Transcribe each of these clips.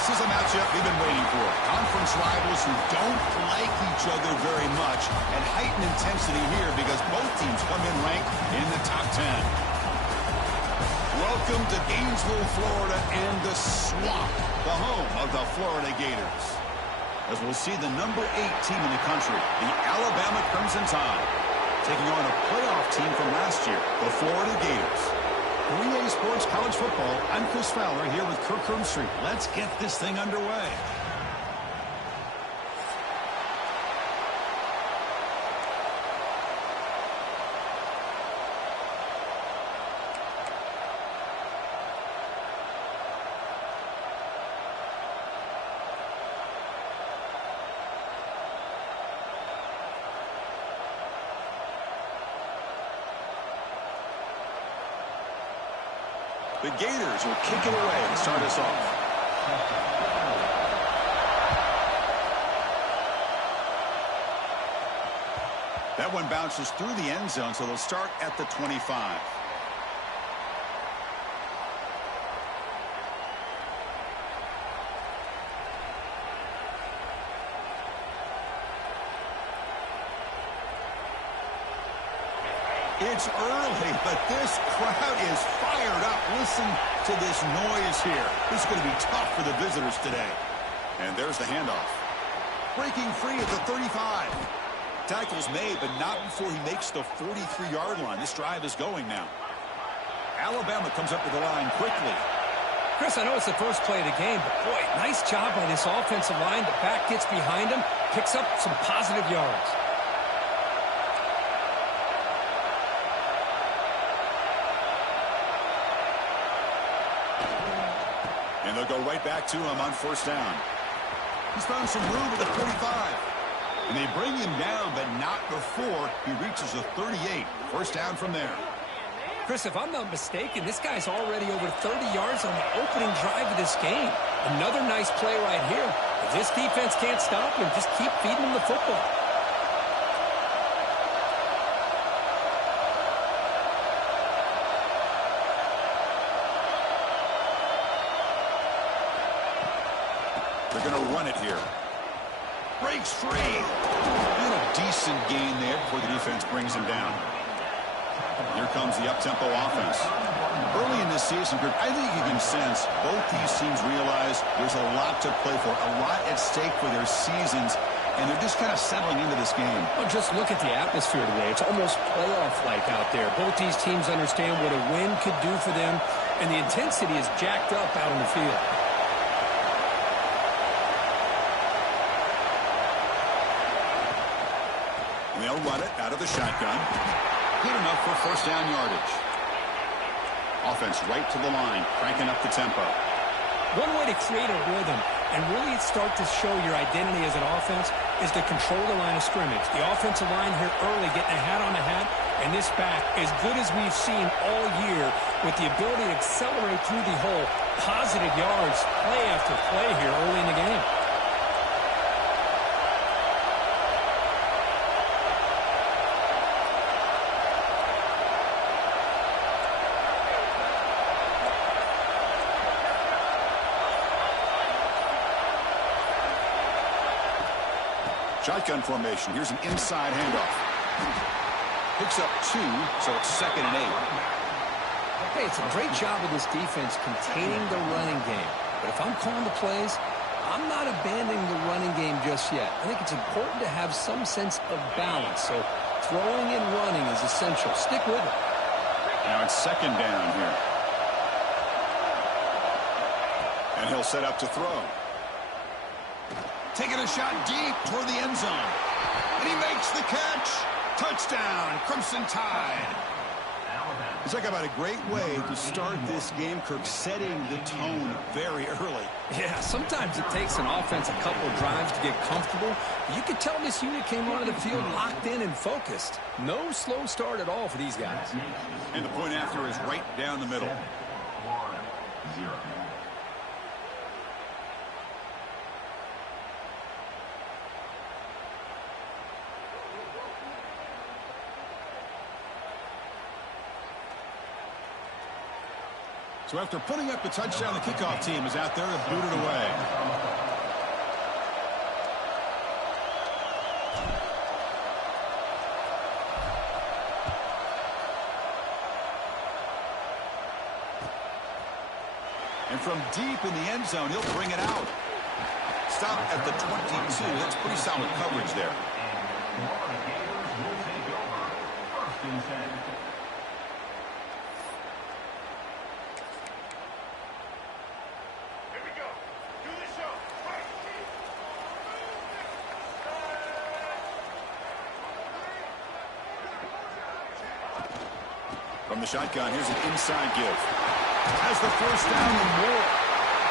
This is a matchup we've been waiting for. Conference rivals who don't like each other very much, and heightened intensity here because both teams come in ranked in the top 10. Welcome to Gainesville, Florida, and the Swamp, the home of the Florida Gators. As we'll see the number 8 team in the country, the Alabama Crimson Tide, taking on a playoff team from last year, the Florida Gators. 3A Sports College Football, I'm Chris Fowler here with Kirk Hermstreet. Let's get this thing underway. The Gators will kick it away to start us off. That one bounces through the end zone, so they'll start at the 25. It's early, but this crowd is fired up. Listen to this noise here. This is going to be tough for the visitors today. And there's the handoff. Breaking free at the 35. Tackle's made, but not before he makes the 43-yard line. This drive is going now. Alabama comes up to the line quickly. Chris, I know it's the first play of the game, but boy, nice job by this offensive line. The back gets behind him, picks up some positive yards. And they'll go right back to him on first down. He's found some room at the 45. And they bring him down, but not before he reaches the 38. First down from there. Chris, if I'm not mistaken, this guy's already over 30 yards on the opening drive of this game. Another nice play right here. If this defense can't stop him, just keep feeding him the football. They're going to run it here. Breaks free. And a decent gain there before the defense brings him down. Here comes the up-tempo offense. Early in this season, group, I think you can sense both these teams realize there's a lot to play for, a lot at stake for their seasons, and they're just kind of settling into this game. Well, just look at the atmosphere today. It's almost playoff-like out there. Both these teams understand what a win could do for them, and the intensity is jacked up out on the field. They'll run it out of the shotgun. Good enough for first down yardage. Offense right to the line, cranking up the tempo. One way to create a rhythm and really start to show your identity as an offense is to control the line of scrimmage. The offensive line here early getting a hat on the hat, and this back, as good as we've seen all year, with the ability to accelerate through the hole, positive yards, play after play here early in the game. Shotgun formation. Here's an inside handoff. Picks up 2, so it's 2nd and 8. Hey, it's a great job of this defense containing the running game. But if I'm calling the plays, I'm not abandoning the running game just yet. I think it's important to have some sense of balance. So throwing and running is essential. Stick with it. Now it's 2nd down here. And he'll set up to throw. Taking a shot deep toward the end zone. And he makes the catch. Touchdown, Crimson Tide. Let's talk about a great way to start this game, Kirk, setting the tone very early. Yeah, sometimes it takes an offense a couple of drives to get comfortable. You could tell this unit came onto the field locked in and focused. No slow start at all for these guys. And the point after is right down the middle. 0. So after putting up the touchdown, the kickoff team is out there to boot it away. And from deep in the end zone, he'll bring it out. Stop at the 22. That's pretty solid coverage there. From the shotgun, here's an inside give. Has the first down and more.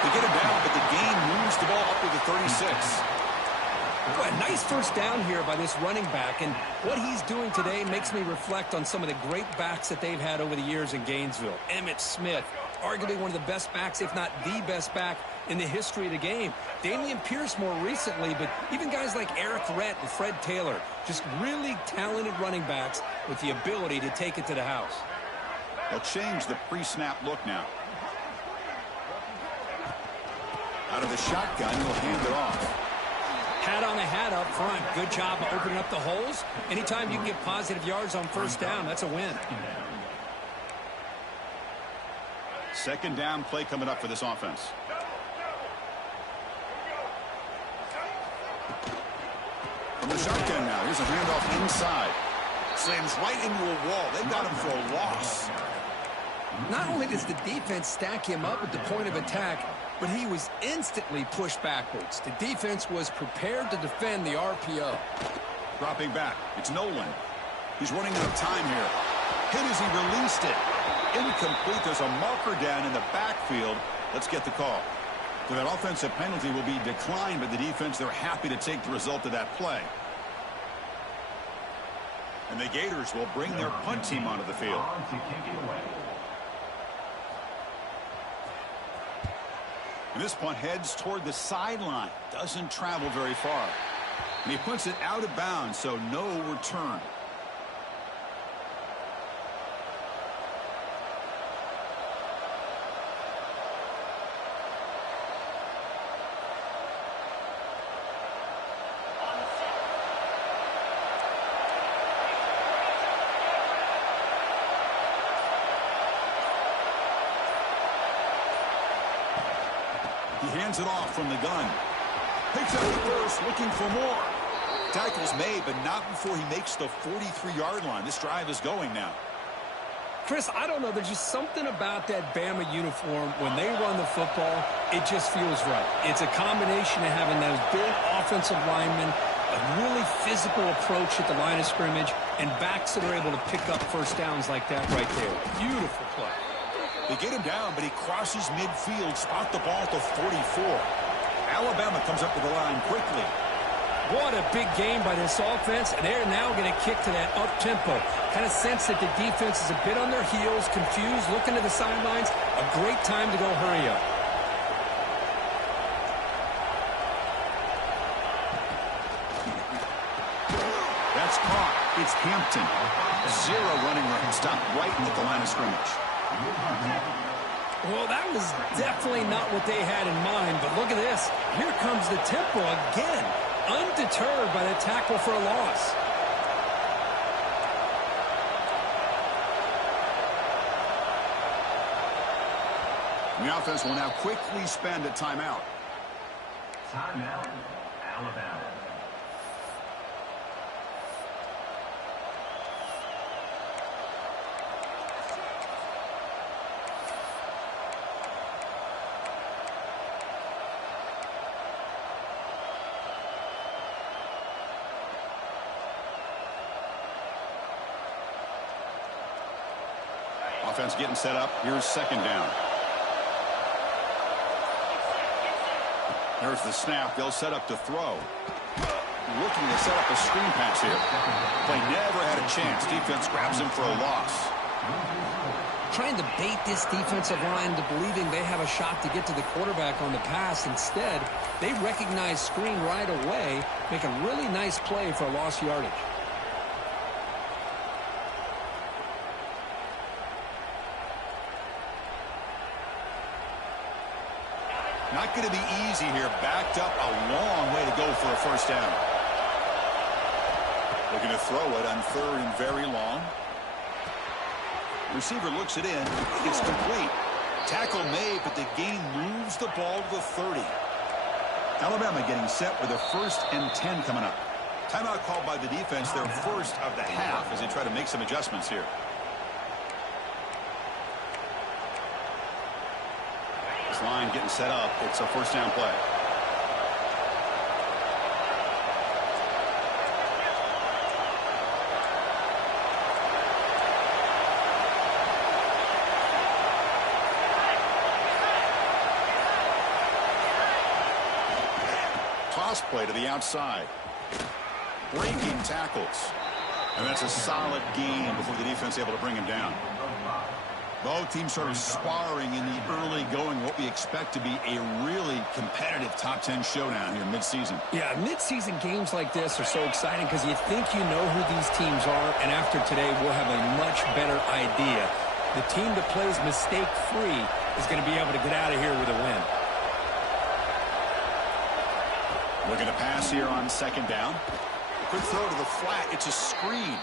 They get him down, but the gain moves the ball up to the 36. Boy, a nice first down here by this running back, and what he's doing today makes me reflect on some of the great backs that they've had over the years in Gainesville. Emmitt Smith, arguably one of the best backs, if not the best back in the history of the game. Damian Pierce more recently, but even guys like Eric Rhett and Fred Taylor, just really talented running backs with the ability to take it to the house. They'll change the pre-snap look now. Out of the shotgun, he'll hand it off. Hat on the hat up front. Good job of opening up the holes. Anytime you can get positive yards on first down, that's a win. Second down play coming up for this offense. From the shotgun now, here's a handoff inside. Slams right into a wall. They got him for a loss. Not only does the defense stack him up at the point of attack, but he was instantly pushed backwards. The defense was prepared to defend the RPO. Dropping back. It's Nolan. He's running out of time here. Hit as he released it. Incomplete. There's a marker down in the backfield. Let's get the call. So that offensive penalty will be declined by the defense. They're happy to take the result of that play. And the Gators will bring their punt team onto the field. And this punt heads toward the sideline. Doesn't travel very far. And he puts it out of bounds, so no return. He hands it off from the gun. Picks up the first, looking for more. Tackle's made, but not before he makes the 43-yard line. This drive is going now. Chris, I don't know. There's just something about that Bama uniform. When they run the football, it just feels right. It's a combination of having those big offensive linemen, a really physical approach at the line of scrimmage, and backs that are able to pick up first downs like that right there. Beautiful play. They get him down, but he crosses midfield, spot the ball at the 44. Alabama comes up to the line quickly. What a big game by this offense, and they're now going to kick to that up-tempo. Kind of sense that the defense is a bit on their heels, confused, looking to the sidelines. A great time to go hurry up. That's caught. It's Hampton. Zero running room. Stopped right at the line of scrimmage. Well, that was definitely not what they had in mind, but look at this. Here comes the tempo again, undeterred by the tackle for a loss. The offense will now quickly spend a timeout. Timeout, Alabama. Offense getting set up. Here's second down. There's the snap. They'll set up to throw. Looking to set up a screen pass here. Play never had a chance. Defense grabs him for a loss. Trying to bait this defensive line into believing they have a shot to get to the quarterback on the pass. Instead, they recognize screen right away, make a really nice play for a lost yardage. Not going to be easy here. Backed up a long way to go for a first down. They're going to throw it on 3rd and very long. Receiver looks it in. It's complete. Tackle made, but the gain moves the ball to the 30. Alabama getting set with a 1st and 10 coming up. Timeout called by the defense, their first of the half, as they try to make some adjustments here. This line getting set up. It's a first down play. Toss play to the outside. Breaking tackles. And that's a solid gain before the defense is able to bring him down. Both teams sort of sparring in the early going, what we expect to be a really competitive top 10 showdown here midseason. Yeah, midseason games like this are so exciting because you think you know who these teams are, and after today we'll have a much better idea. The team that plays mistake-free is going to be able to get out of here with a win. Looking to pass here on 2nd down. Quick throw to the flat. It's a screen.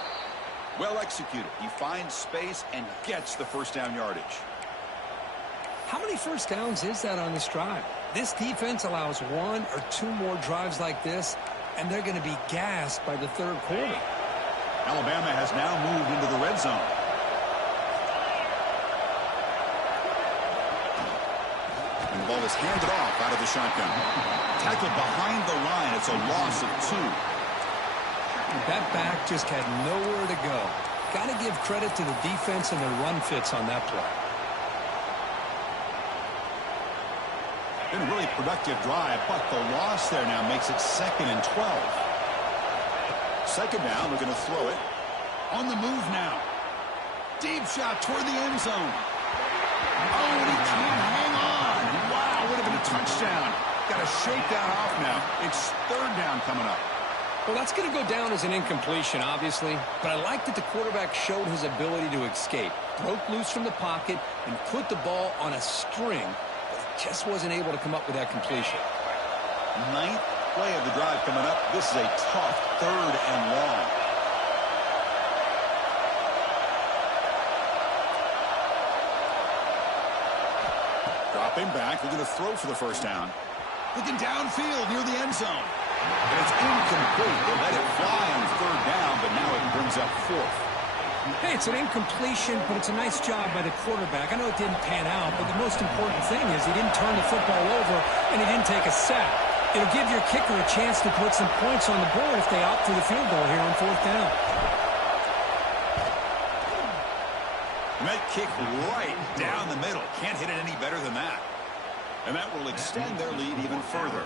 Well executed. He finds space and gets the first down yardage. How many first downs is that on this drive? This defense allows 1 or 2 more drives like this, and they're going to be gassed by the 3rd quarter. Alabama has now moved into the red zone. And the ball is handed off out of the shotgun. Tackled behind the line. It's a loss of 2. That back just had nowhere to go. Got to give credit to the defense and their run fits on that play. Been a really productive drive, but the loss there now makes it 2nd and 12. 2nd down, looking to throw it. On the move now. Deep shot toward the end zone. Oh, and he can't hang on. Wow, would have been a touchdown. Got to shake that off now. It's 3rd down coming up. Well, that's going to go down as an incompletion, obviously, but I like that the quarterback showed his ability to escape, broke loose from the pocket, and put the ball on a string, but he just wasn't able to come up with that completion. 9th play of the drive coming up. This is a tough 3rd and long. Dropping back, looking to throw for the first down. Looking downfield near the end zone. And it's incomplete. They let it fly on 3rd down, but now it brings up 4th. Hey, it's an incompletion, but it's a nice job by the quarterback. I know it didn't pan out, but the most important thing is he didn't turn the football over and he didn't take a sack. It'll give your kicker a chance to put some points on the board if they opt for the field goal here on 4th down. And that kick right down the middle. Can't hit it any better than that. And that will extend their lead even further.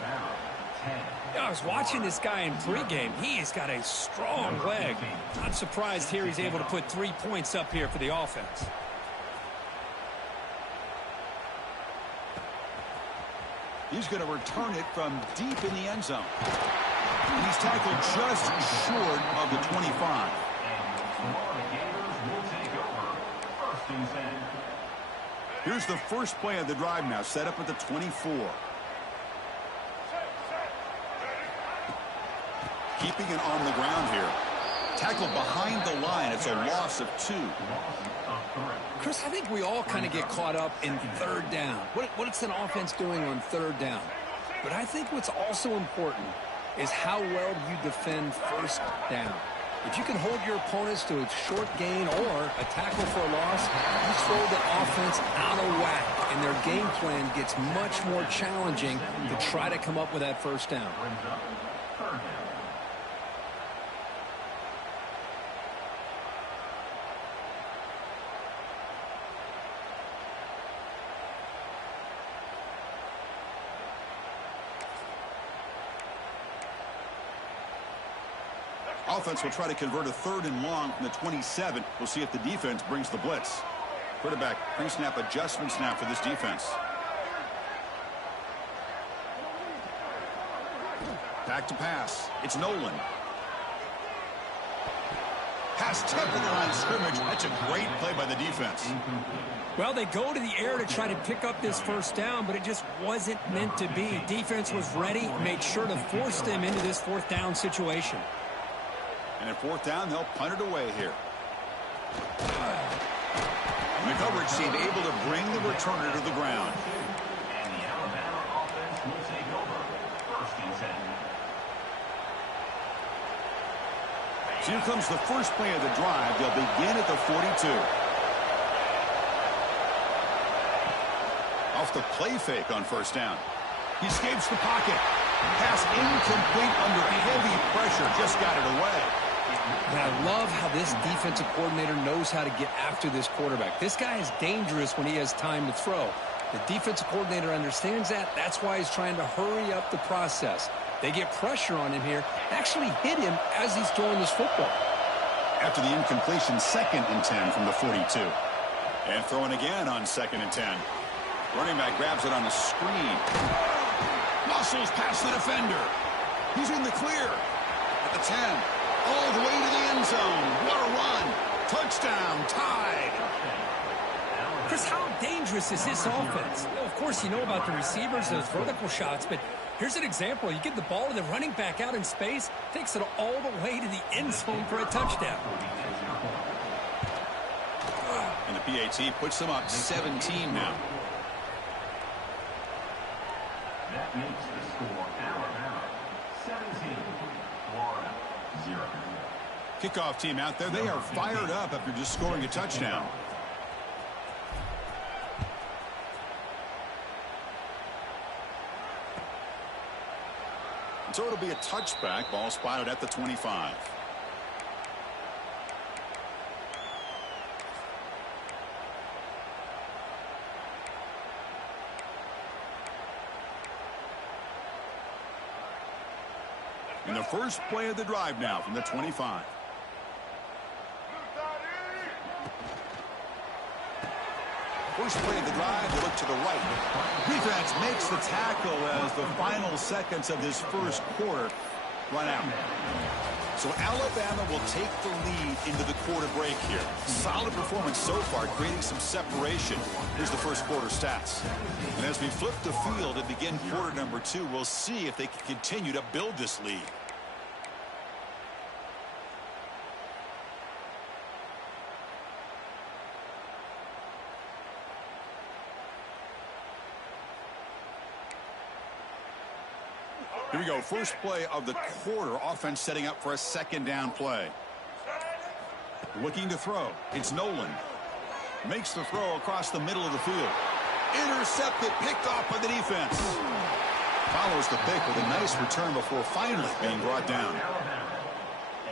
I was watching this guy in pregame. He's got a strong leg. Not surprised here he's able to put 3 points up here for the offense. He's going to return it from deep in the end zone. And he's tackled just short of the 25. Here's the first play of the drive now, set up at the 24. Keeping it on the ground here. Tackled behind the line. It's a loss of 2. Chris, I think we all kind of get caught up in 3rd down. What's an offense doing on 3rd down? But I think what's also important is how well you defend 1st down. If you can hold your opponents to a short gain or a tackle for a loss, you throw the offense out of whack, and their game plan gets much more challenging to try to come up with that 1st down. Offense will try to convert a 3rd and long from the 27. We'll see if the defense brings the blitz. Quarterback pre-snap adjustments now for this defense. Back to pass. It's Nolan. Pass tipped at the line of scrimmage. That's a great play by the defense. Well, they go to the air to try to pick up this first down, but it just wasn't meant to be. Defense was ready and made sure to force them into this fourth down situation. And at fourth down, they'll punt it away here. And the coverage team able to bring the returner to the ground. And the Alabama offense will take over. First and 10. So here comes the first play of the drive. They'll begin at the 42. Off the play fake on first down. He escapes the pocket. Pass incomplete under heavy pressure. Just got it away. And I love how this defensive coordinator knows how to get after this quarterback. This guy is dangerous when he has time to throw. The defensive coordinator understands that. That's why he's trying to hurry up the process. They get pressure on him here, actually hit him as he's throwing this football. After the incompletion, 2nd and 10 from the 42. And throwing again on 2nd and 10. Running back grabs it on the screen. Muscles past the defender. He's in the clear. At the 10. All the way to the end zone. What a run. Touchdown. Tied. Chris, how dangerous is this offense? Well, of course, you know about the receivers, those vertical shots, but here's an example. You give the ball to the running back out in space, takes it all the way to the end zone for a touchdown. And the PAT puts them up 17 now. That makes the score Alabama 17, Florida 0. Kickoff team out there. They are fired up after just scoring a touchdown. So it'll be a touchback. Ball spotted at the 25. And the first play of the drive now from the 25. First play of the drive, they look to the right. Defense makes the tackle as the final seconds of this first quarter run out. So Alabama will take the lead into the quarter break here. Solid performance so far, creating some separation. Here's the first quarter stats. And as we flip the field and begin quarter number 2, we'll see if they can continue to build this lead. Here we go. First play of the quarter. Offense setting up for a second down play. Looking to throw. It's Nolan. Makes the throw across the middle of the field. Intercepted. Picked off by the defense. Follows the pick with a nice return before finally being brought down.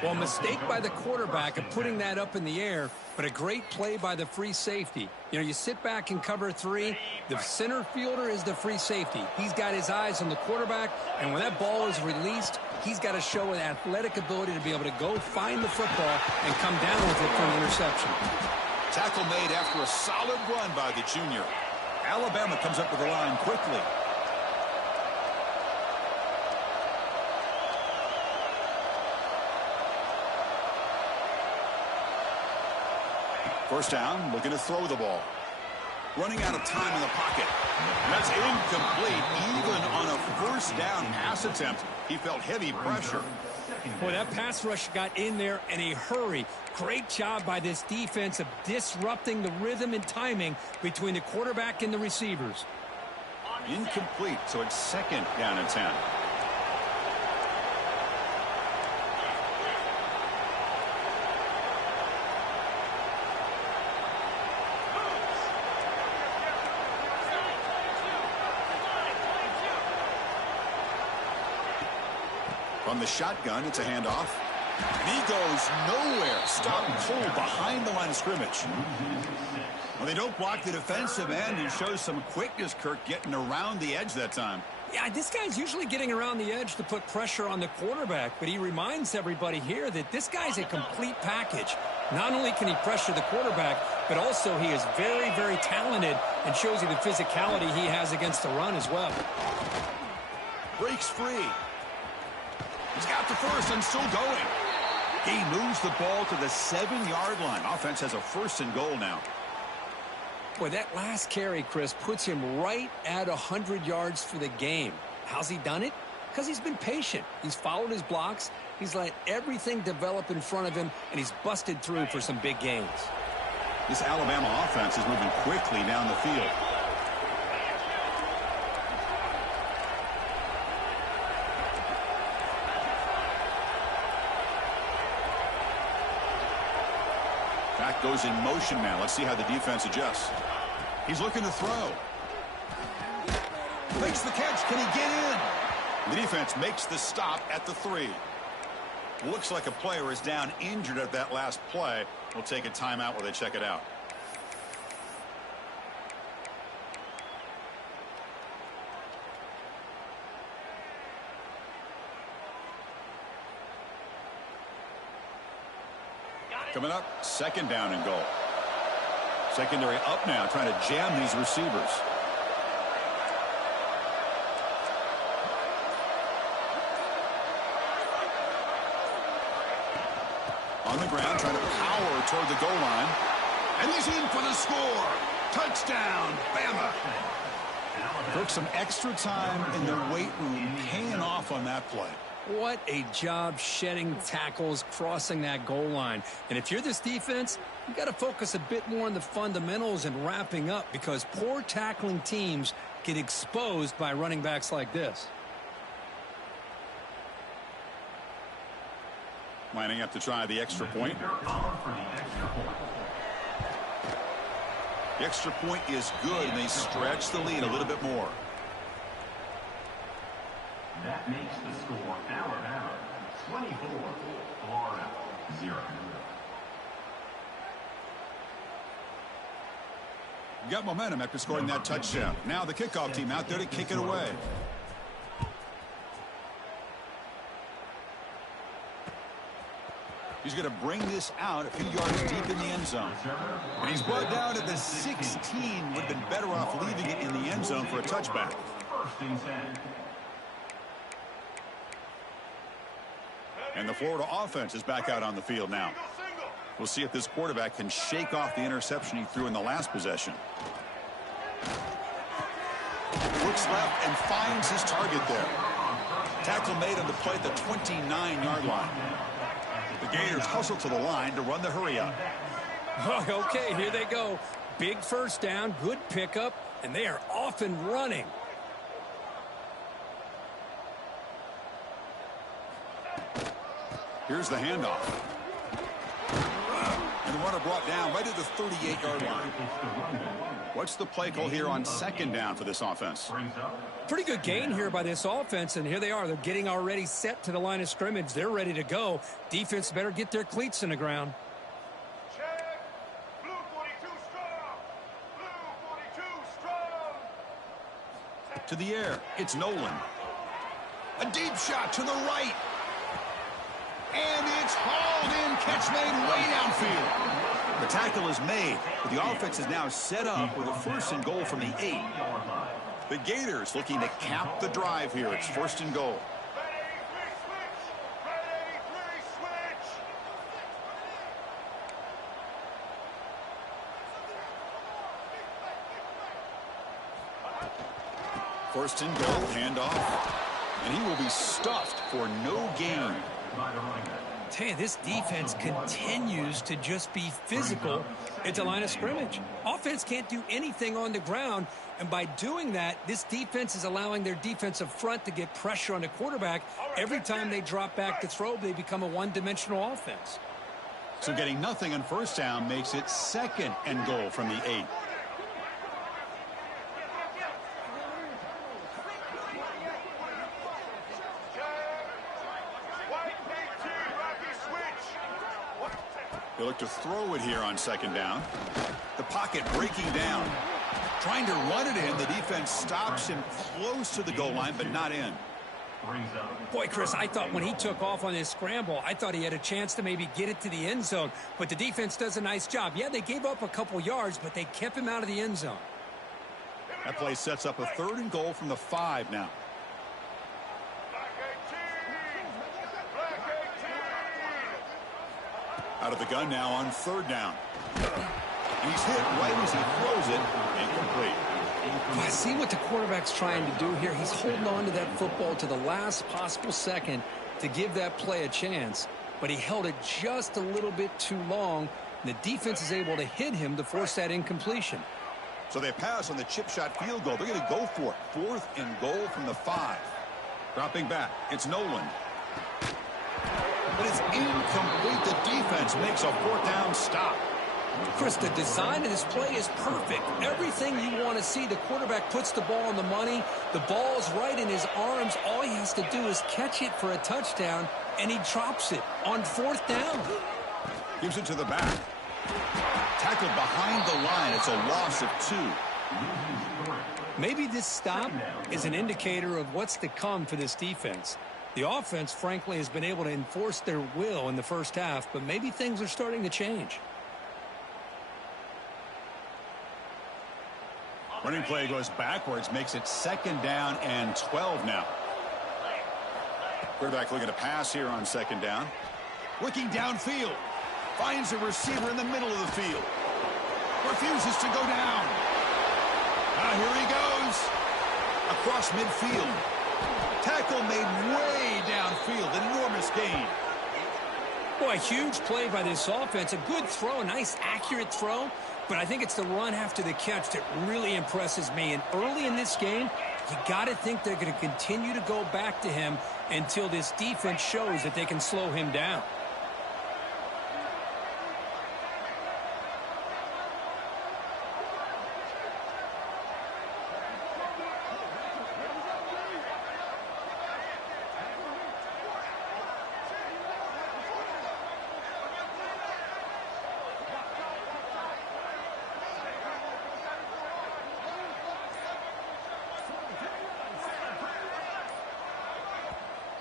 Well, mistake by the quarterback of putting that up in the air, but a great play by the free safety. You know, you sit back in cover 3. The center fielder is the free safety. He's got his eyes on the quarterback, and when that ball is released, he's got to show an athletic ability to be able to go find the football and come down with it for an interception. Tackle made after a solid run by the junior. Alabama comes up to the line quickly. First down, looking to throw the ball. Running out of time in the pocket. That's incomplete. Even on a first down pass attempt, he felt heavy pressure. Boy, that pass rush got in there in a hurry. Great job by this defense of disrupting the rhythm and timing between the quarterback and the receivers. Incomplete, so it's second down and 10. From the shotgun, it's a handoff. And he goes nowhere. Stopped cold behind the line of scrimmage. Well, they don't block the defensive end. He shows some quickness, Kirk, getting around the edge that time. Yeah, this guy's usually getting around the edge to put pressure on the quarterback, but he reminds everybody here that this guy's a complete package. Not only can he pressure the quarterback, but also he is very, very talented and shows you the physicality he has against the run as well. Breaks free. He's got the first and still going. He moves the ball to the 7-yard line. Offense has a 1st and goal now. Boy, that last carry, Chris, puts him right at 100 yards for the game. How's he done it? Because he's been patient. He's followed his blocks. He's let everything develop in front of him, and he's busted through for some big gains. This Alabama offense is moving quickly down the field. Back goes in motion now. Let's see how the defense adjusts. He's looking to throw. Makes the catch. Can he get in? The defense makes the stop at the 3. Looks like a player is down injured at that last play. We'll take a timeout while they check it out. Coming up, 2nd down and goal. Secondary up now, trying to jam these receivers. On the ground, trying to power toward the goal line. And he's in for the score. Touchdown, Bama. Took some extra time in their weight room, paying off on that play. What a job shedding tackles, crossing that goal line. And if you're this defense, you got to focus a bit more on the fundamentals and wrapping up, because poor tackling teams get exposed by running backs like this. Lining up to try the extra point. The extra point is good, and they stretch the lead a little bit more. That makes the score Alabama 24, Florida 0. Got momentum after scoring that touchdown. Now the kickoff team out there to kick it away. He's going to bring this out a few yards deep in the end zone. And he's brought down at the 16. Would have been better off leaving it in the end zone for a touchback. 1st and 10. And the Florida offense is back out on the field now. We'll see if this quarterback can shake off the interception he threw in the last possession. Looks left and finds his target there. Tackle made on the play at the 29-yard line. The Gators hustle to the line to run the hurry up. Oh, okay, here they go. Big 1st down, good pickup, and they are off and running. Here's the handoff. And the runner brought down right at the 38-yard line. What's the play call here on 2nd down for this offense? Pretty good gain here by this offense, and here they are. They're getting already set to the line of scrimmage. They're ready to go. Defense better get their cleats in the ground. Check. Blue 42 strong. Blue 42 strong. To the air, it's Nolan. A deep shot to the right. And it's hauled in. Catch made way downfield. The tackle is made, but the offense is now set up with a 1st and goal from the 8. The Gators looking to cap the drive here. It's 1st and goal. First and goal, handoff. And he will be stuffed for no gain. Tell you, this defense continues to just be physical at the line of scrimmage. Offense can't do anything on the ground, and by doing that, this defense is allowing their defensive front to get pressure on the quarterback. Every time they drop back to throw, they become a one-dimensional offense. So getting nothing on 1st down makes it 2nd and goal from the 8. They look to throw it here on 2nd down. The pocket breaking down. Trying to run it in. The defense stops him close to the goal line, but not in. Boy, Chris, I thought when he took off on his scramble, I thought he had a chance to maybe get it to the end zone. But the defense does a nice job. Yeah, they gave up a couple yards, but they kept him out of the end zone. That play sets up a 3rd and goal from the 5 now. Out of the gun now on third down. He's hit right as he throws it. Incomplete. I see what the quarterback's trying to do here. He's holding on to that football to the last possible second to give that play a chance, but he held it just a little bit too long. The defense is able to hit him to force that incompletion. So they pass on the chip shot field goal. They're going to go for it. 4th and goal from the 5. Dropping back. It's Nolan. But it's incomplete. The defense makes a 4th down stop. Chris, the design of this play is perfect. Everything you want to see. The quarterback puts the ball on the money. The ball's right in his arms. All he has to do is catch it for a touchdown, and he drops it on 4th down. Gives it to the back. Tackled behind the line. It's a loss of 2. Maybe this stop is an indicator of what's to come for this defense. The offense, frankly, has been able to enforce their will in the first half, but maybe things are starting to change. Running play goes backwards, makes it 2nd down and 12 now. Quarterback looking to pass here on 2nd down. Looking downfield. Finds a receiver in the middle of the field. Refuses to go down. Here he goes. Across midfield. Tackle made way downfield. Enormous gain. Boy, a huge play by this offense. A good throw, a nice accurate throw. But I think it's the run after the catch that really impresses me. And early in this game, you got to think they're going to continue to go back to him until this defense shows that they can slow him down.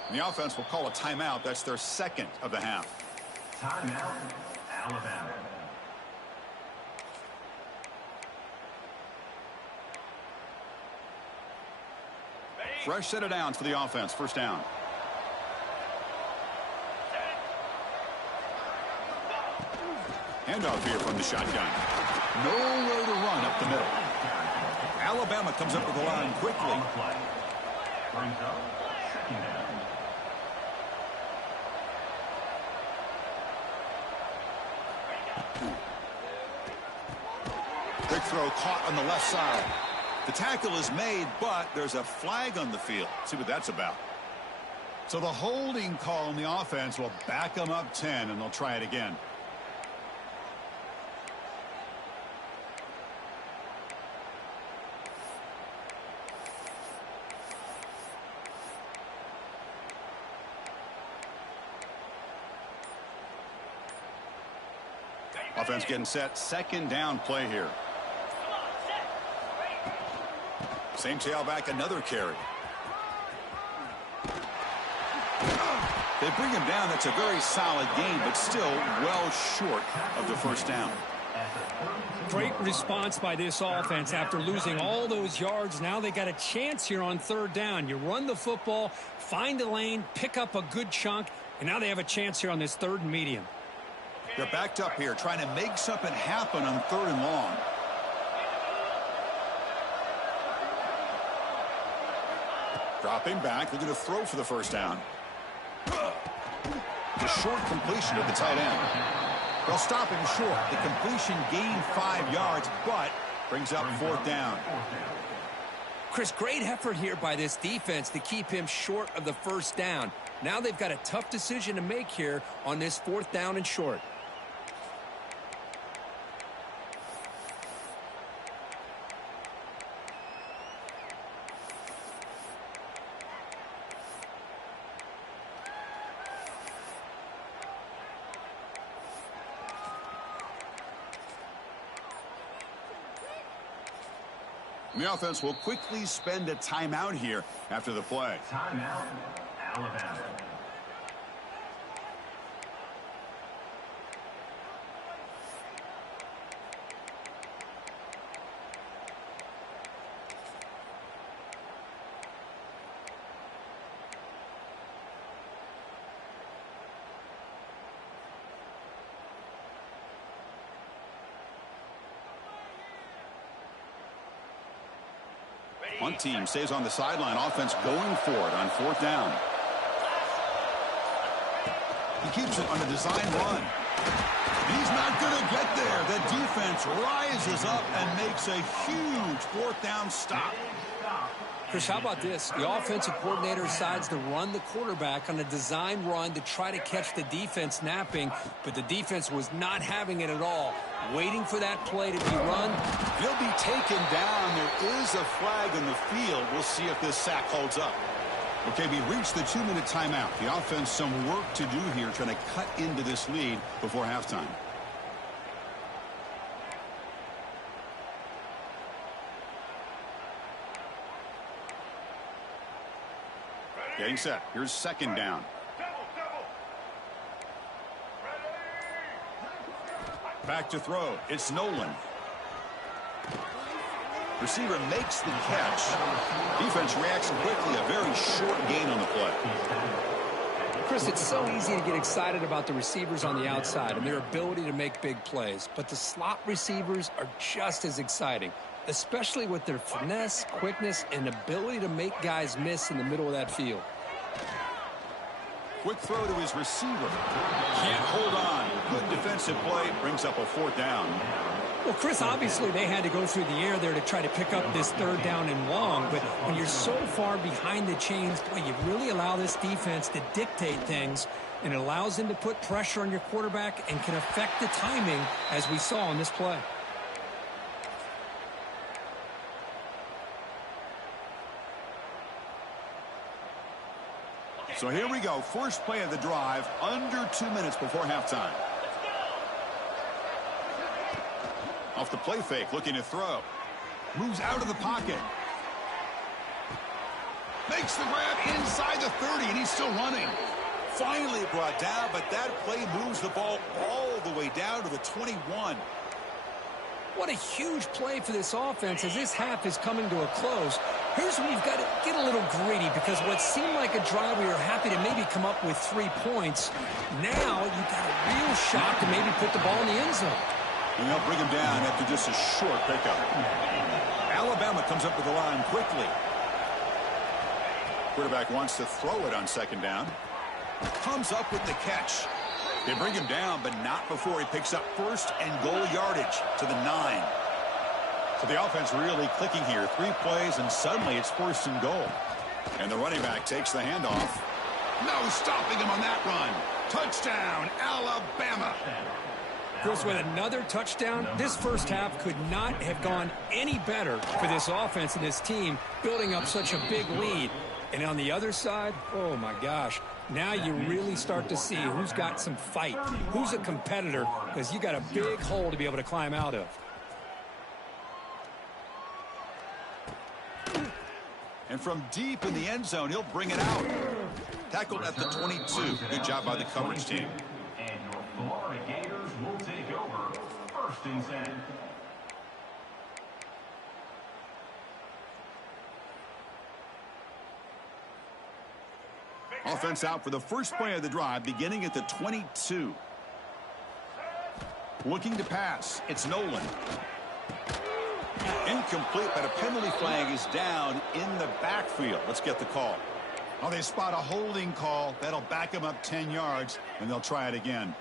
The offense will call a timeout. That's their 2nd of the half. Timeout, Alabama. Fresh set of downs for the offense. 1st down. Handoff here from the shotgun. Nowhere to run up the middle. Alabama comes up with the line quickly. Brings up 2nd down. Big throw caught on the left side. The tackle is made, but there's a flag on the field. See what that's about. So the holding call on the offense will back them up 10, and they'll try it again. Offense getting set. 2nd down play here. Same tailback, another carry. They bring him down. That's a very solid game, but still well short of the 1st down. Great response by this offense after losing all those yards. Now they got a chance here on 3rd down. You run the football, find a lane, pick up a good chunk, and now they have a chance here on this 3rd and medium. They're backed up here, trying to make something happen on 3rd and long. Dropping back, they're going to throw for the 1st down. The short completion of the tight end. They'll stop him short. The completion gained 5 yards, but brings up 4th down. Chris, great effort here by this defense to keep him short of the 1st down. Now they've got a tough decision to make here on this 4th down and short. And the offense will quickly spend a timeout here after the play. Timeout, Alabama. Punt team stays on the sideline. Offense going for it on 4th down. He keeps it on the design run. He's not going to get there. The defense rises up and makes a huge 4th down stop. Chris, how about this? The offensive coordinator decides to run the quarterback on a design run to try to catch the defense napping, but the defense was not having it at all. Waiting for that play to be run. He'll be taken down. There is a flag in the field. We'll see if this sack holds up. Okay, we reached the 2-minute timeout. The offense some work to do here, trying to cut into this lead before halftime. Getting set. Here's 2nd down. Back to throw. It's Nolan. Receiver makes the catch. Defense reacts quickly. A very short gain on the play. Chris, it's so easy to get excited about the receivers on the outside and their ability to make big plays, but the slot receivers are just as exciting, especially with their finesse, quickness, and ability to make guys miss in the middle of that field. Quick throw to his receiver. Can't hold on. Good defensive play. Brings up a 4th down. Well, Chris, obviously they had to go through the air there to try to pick up this 3rd down and long, but when you're so far behind the chains, boy, you really allow this defense to dictate things, and it allows them to put pressure on your quarterback and can affect the timing, as we saw in this play. So here we go. First play of the drive, under 2 minutes before halftime. Off the play fake, looking to throw. Moves out of the pocket. Makes the grab inside the 30, and he's still running. Finally brought down, but that play moves the ball all the way down to the 21. What a huge play for this offense as this half is coming to a close. Here's where you've got to get a little greedy, because what seemed like a drive we were happy to maybe come up with 3 points, now you've got a real shot to maybe put the ball in the end zone. And they'll bring him down after just a short pickup. Alabama comes up with the line quickly. Quarterback wants to throw it on 2nd down. Comes up with the catch. They bring him down, but not before he picks up 1st and goal yardage to the 9. So the offense really clicking here. 3 plays, and suddenly it's 1st and goal. And the running back takes the handoff. No stopping him on that run. Touchdown, Alabama. Chris, with another touchdown, this first half could not have gone any better for this offense and this team, building up such a big lead. And on the other side, oh my gosh, now you really start to see who's got some fight, who's a competitor, because you got a big hole to be able to climb out of. And from deep in the end zone, he'll bring it out. Tackled at the 22. Good job by the coverage team. And your Florida Gators will take over 1st and 10. Offense out for the first play of the drive, beginning at the 22. Looking to pass. It's Nolan. Incomplete, but a penalty flag is down in the backfield. Let's get the call. Oh, they spot a holding call. That'll back them up 10 yards, and they'll try it again.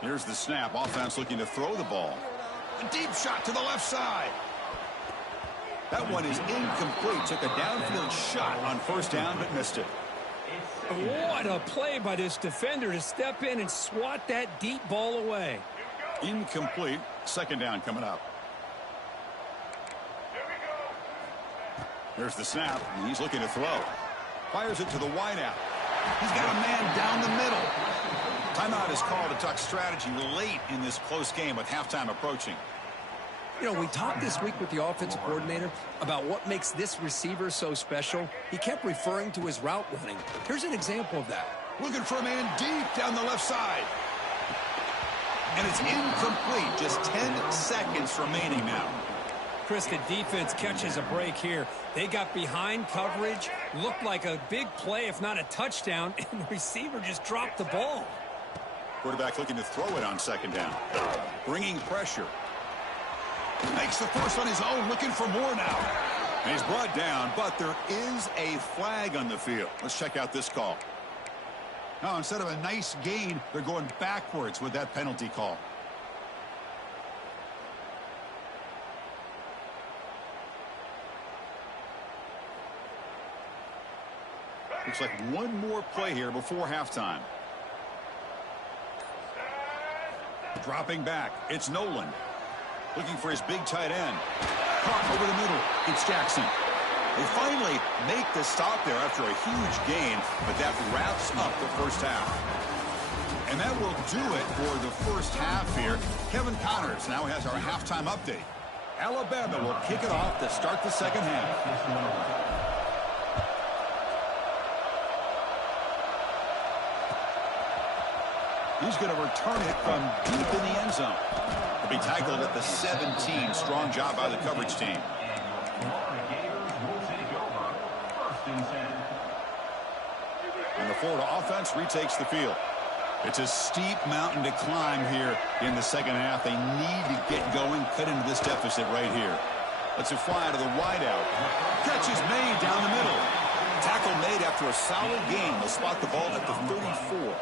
Here's the snap. Offense looking to throw the ball. A deep shot to the left side. That one is incomplete. Took a downfield shot on 1st down, but missed it. What a play by this defender to step in and swat that deep ball away. Incomplete. 2nd down coming up. There's the snap. And he's looking to throw. Fires it to the wideout. He's got a man down the middle. Timeout is called to talk strategy late in this close game with halftime approaching. You know, we talked this week with the offensive coordinator about what makes this receiver so special. He kept referring to his route running. Here's an example of that. Looking for a man deep down the left side. And it's incomplete. Just 10 seconds remaining now. Chris, the defense catches a break here. They got behind coverage, looked like a big play, if not a touchdown, and the receiver just dropped the ball. Quarterback looking to throw it on second down. Bringing pressure. Makes the first on his own, looking for more now. And he's brought down, but there is a flag on the field. Let's check out this call. Now, instead of a nice gain, they're going backwards with that penalty call. Looks like one more play here before halftime. Dropping back, it's Nolan. Looking for his big tight end. Caught over the middle, it's Jackson. They finally make the stop there after a huge gain, but that wraps up the first half. And that will do it for the first half here. Kevin Connors now has our halftime update. Alabama will kick it off to start the second half. He's going to return it from deep in the end zone. He'll be tackled at the 17. Strong job by the coverage team. Gators will take over. First and 10. And the Florida offense retakes the field. It's a steep mountain to climb here in the second half. They need to get going, cut into this deficit right here. Let's it fly to the wideout. Catch is made down the middle. Tackle made after a solid gain. They'll spot the ball at the 34.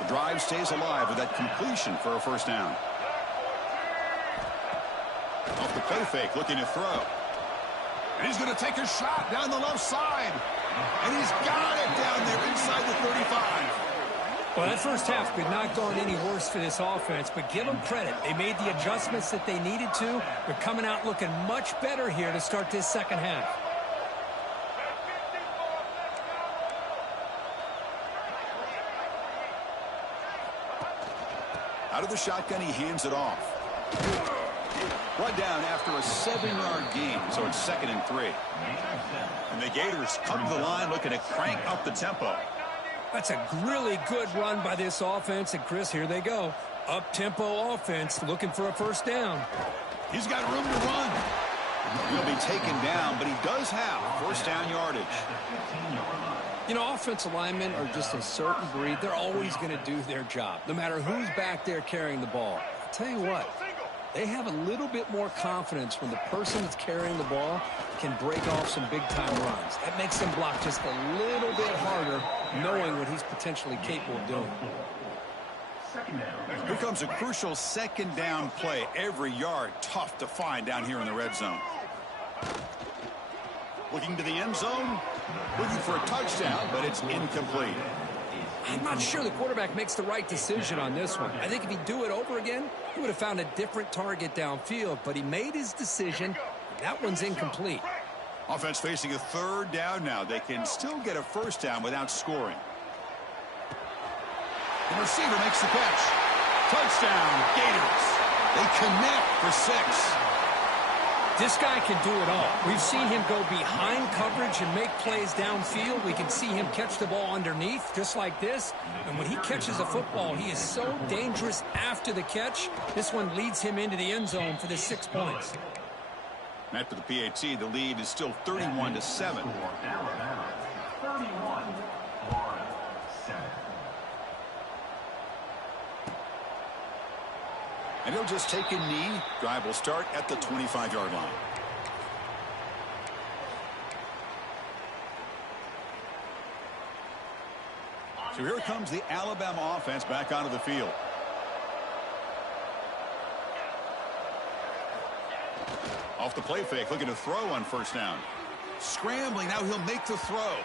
The drive stays alive with that completion for a first down. Off the play fake, looking to throw. And he's going to take a shot down the left side. And he's got it down there inside the 35. Well, that first half could not go any worse for this offense, but give them credit. They made the adjustments that they needed to. They're coming out looking much better here to start this second half. Out of the shotgun, he hands it off. Brought down after a 7-yard gain, so it's 2nd and 3. And the Gators come to the line looking to crank up the tempo. That's a really good run by this offense, and Chris, here they go. Up-tempo offense looking for a first down. He's got room to run. He'll be taken down, but he does have first down yardage. You know, offensive linemen are just a certain breed. They're always going to do their job, no matter who's back there carrying the ball. I'll tell you what, they have a little bit more confidence when the person that's carrying the ball can break off some big-time runs. That makes them block just a little bit harder, knowing what he's potentially capable of doing. Here comes a crucial second down play. Every yard tough to find down here in the red zone. Looking to the end zone. Looking for a touchdown, but it's incomplete. I'm not sure the quarterback makes the right decision on this one. I think if he'd do it over again, he would have found a different target downfield, but he made his decision. That one's incomplete. Offense facing a third down now. They can still get a first down without scoring. The receiver makes the catch. Touchdown, Gators. They connect for 6. This guy can do it all. We've seen him go behind coverage and make plays downfield. We can see him catch the ball underneath, just like this. And when he catches a football, he is so dangerous after the catch. This one leads him into the end zone for the 6 points. After the PAT, the lead is still 31-7. Alabama, 31, Florida, 7. And he'll just take a knee. Drive will start at the 25-yard line. So here comes the Alabama offense back onto the field. Off the play fake, looking to throw on first down. Scrambling, now he'll make the throw.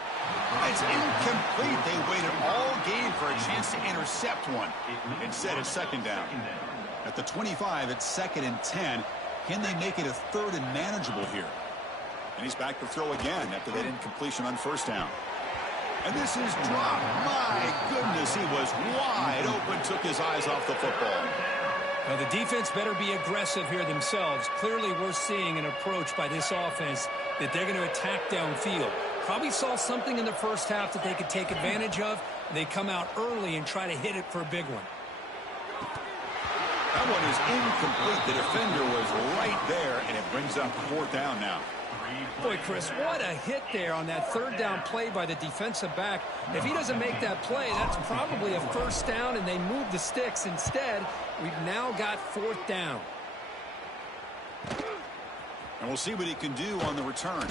It's incomplete. They waited all game for a chance to intercept one. Instead, it's second down. At the 25, it's 2nd and 10. Can they make it a 3rd and manageable here? And he's back to throw again after that incompletion on first down. And this is dropped. My goodness, he was wide open, took his eyes off the football. Now, the defense better be aggressive here themselves. Clearly, we're seeing an approach by this offense that they're going to attack downfield. Probably saw something in the first half that they could take advantage of. They come out early and try to hit it for a big one. That one is incomplete. The defender was right there, and it brings up 4th down now. Boy, Chris, what a hit there on that 3rd down play by the defensive back. If he doesn't make that play, that's probably a 1st down, and they move the sticks. Instead, we've now got 4th down. And we'll see what he can do on the return.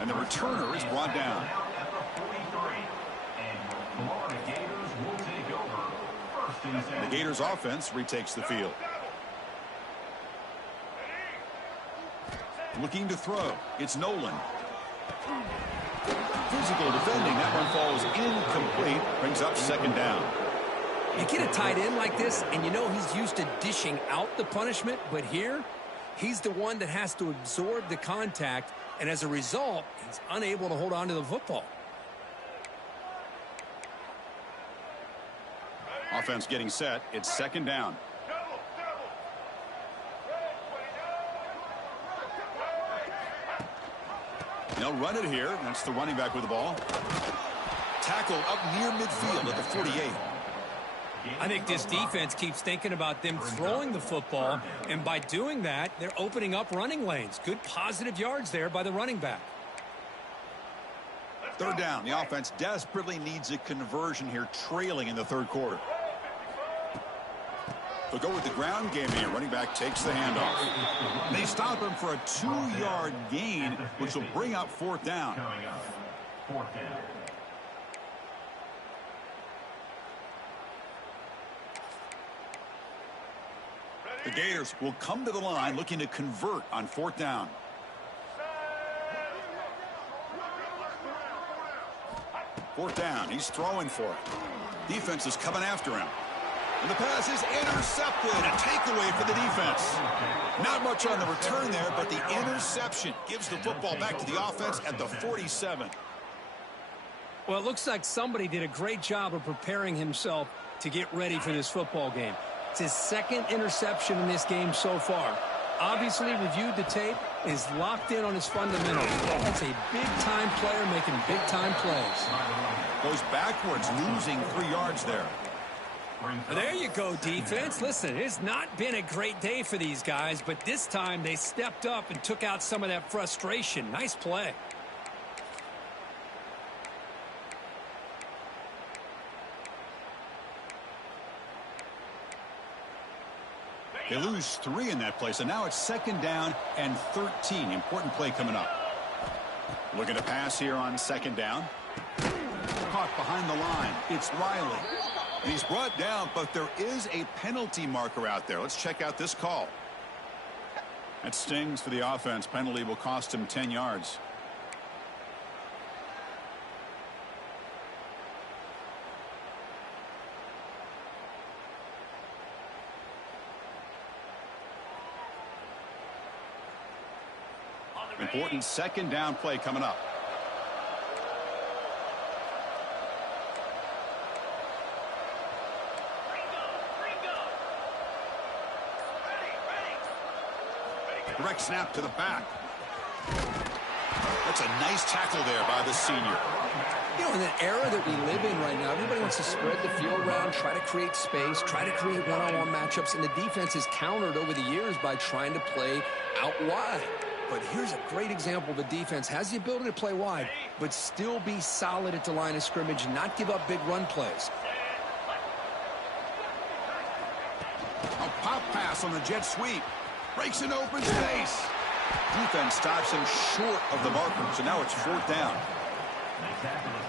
And the returner is brought down. The Gators offense retakes the field. Looking to throw. It's Nolan. Physical defending. That one falls incomplete. Brings up 2nd down. You get a tight end like this, and you know he's used to dishing out the punishment, but here, he's the one that has to absorb the contact, and as a result, he's unable to hold on to the football. Offense getting set. It's 2nd down. They'll run it here. That's the running back with the ball. Tackle up near midfield at the 48. I think this defense keeps thinking about them throwing the football, and by doing that, they're opening up running lanes. Good positive yards there by the running back. 3rd down. The offense desperately needs a conversion here, trailing in the 3rd quarter. They'll go with the ground game here. Running back takes the handoff. They stop him for a 2-yard gain, which will bring up 4th down. Coming up, 4th down. The Gators will come to the line looking to convert on 4th down. Fourth down. He's throwing for it. Defense is coming after him. And the pass is intercepted. A takeaway for the defense. Not much on the return there, but the interception gives the football back to the offense at the 47. Well, it looks like somebody did a great job of preparing himself to get ready for this football game. It's his 2nd interception in this game so far. Obviously reviewed the tape, is locked in on his fundamentals. That's a big-time player making big-time plays. Goes backwards, losing 3 yards there. There you go, defense. Listen, it's not been a great day for these guys, but this time they stepped up and took out some of that frustration. Nice play. They lose 3 in that play, so now it's 2nd down and 13. Important play coming up. Looking to pass here on 2nd down. Caught behind the line. It's Riley. And he's brought down, but there is a penalty marker out there. Let's check out this call. That stings for the offense. Penalty will cost him 10 yards. Important 2nd down play coming up. Direct snap to the back. That's a nice tackle there by the senior. You know, in the era that we live in right now, everybody wants to spread the field around, try to create space, try to create one-on-one matchups, and the defense has countered over the years by trying to play out wide. But here's a great example. The defense has the ability to play wide, but still be solid at the line of scrimmage, not give up big run plays. A pop pass on the jet sweep. Breaks an open space. Defense stops him short of the marker, so now it's 4th down.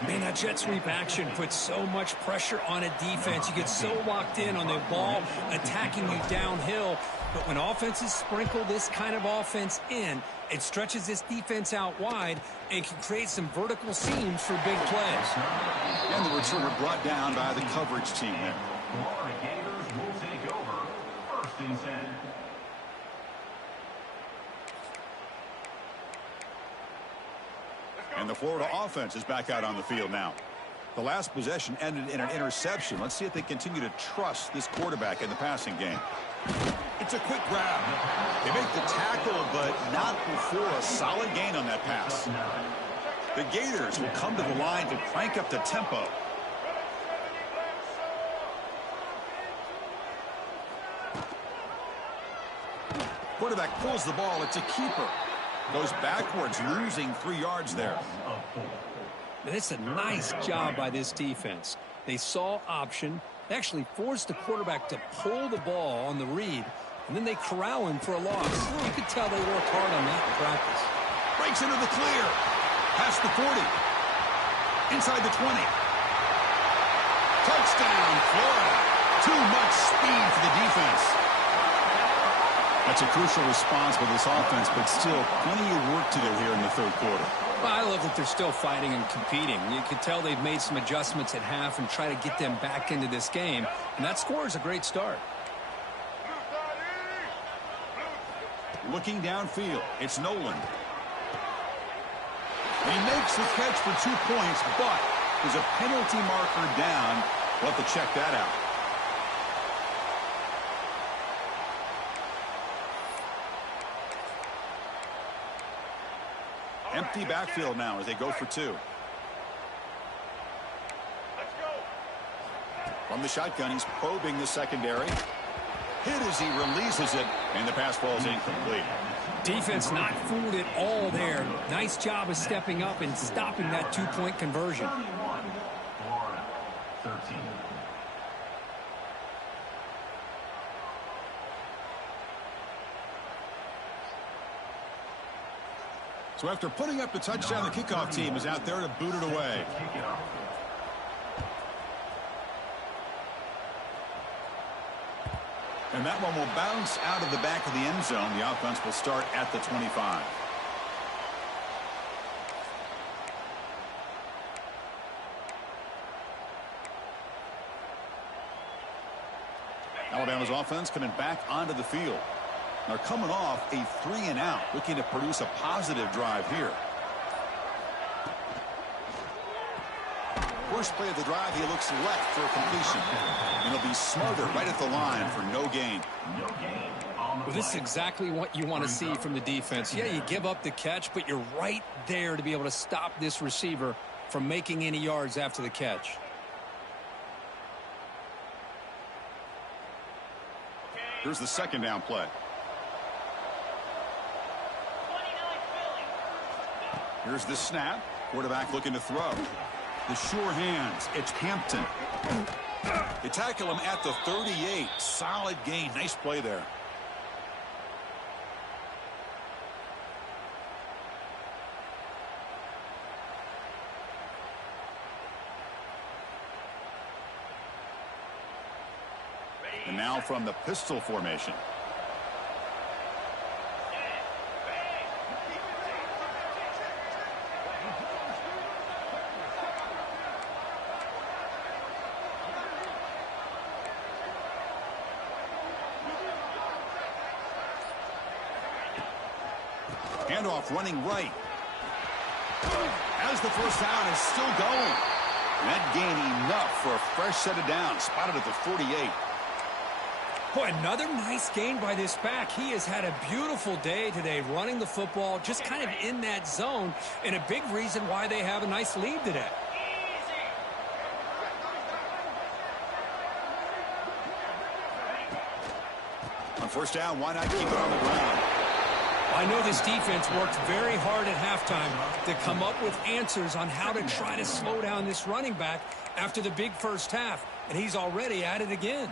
Man, that jet sweep action puts so much pressure on a defense. You get so locked in on the ball attacking you downhill. But when offenses sprinkle this kind of offense in, it stretches this defense out wide and can create some vertical seams for big plays. And the returner brought down by the coverage team there. Florida Gators will take over 1st and 10. And the Florida offense is back out on the field now. The last possession ended in an interception. Let's see if they continue to trust this quarterback in the passing game. It's a quick grab. They make the tackle, but not before a solid gain on that pass. The Gators will come to the line to crank up the tempo. Quarterback pulls the ball. It's a keeper. Goes backwards, losing 3 yards there. And it's a nice job by this defense. They saw option. They actually forced the quarterback to pull the ball on the read, and then they corral him for a loss. You could tell they worked hard on that in practice. Breaks into the clear. Past the 40. Inside the 20. Touchdown, Florida. Too much speed for the defense. That's a crucial response by this offense, but still plenty of work to do here in the third quarter. Well, I love that they're still fighting and competing. You can tell they've made some adjustments at half and try to get them back into this game, and that score is a great start. Looking downfield, it's Nolan. He makes the catch for 2 points, but there's a penalty marker down. We'll have to check that out. Empty backfield now as they go for 2. Let's go. From the shotgun, he's probing the secondary. Hit as he releases it, and the pass ball is incomplete. Defense not fooled at all there. Nice job of stepping up and stopping that 2-point conversion. 31, Florida, 13. So after putting up the touchdown, the kickoff team is out there to boot it away. And that one will bounce out of the back of the end zone. The offense will start at the 25. Alabama's offense coming back onto the field. They're coming off a 3-and-out, looking to produce a positive drive here. First play of the drive, he looks left for a completion. And he'll be smothered right at the line for no gain. Well, this is exactly what you want to see from the defense. Yeah, you give up the catch, but you're right there to be able to stop this receiver from making any yards after the catch. Here's the second down play. Here's the snap. Quarterback looking to throw. The sure hands. It's Hampton. They tackle him at the 38. Solid gain. Nice play there. And now from the pistol formation. Handoff running right. As the first down is still going. That gain enough for a fresh set of downs. Spotted at the 48. Boy, another nice gain by this back. He has had a beautiful day today running the football, just kind of in that zone, and a big reason why they have a nice lead today. On first down, why not keep it on the ground? I know this defense worked very hard at halftime to come up with answers on how to try to slow down this running back after the big first half, and he's already at it again.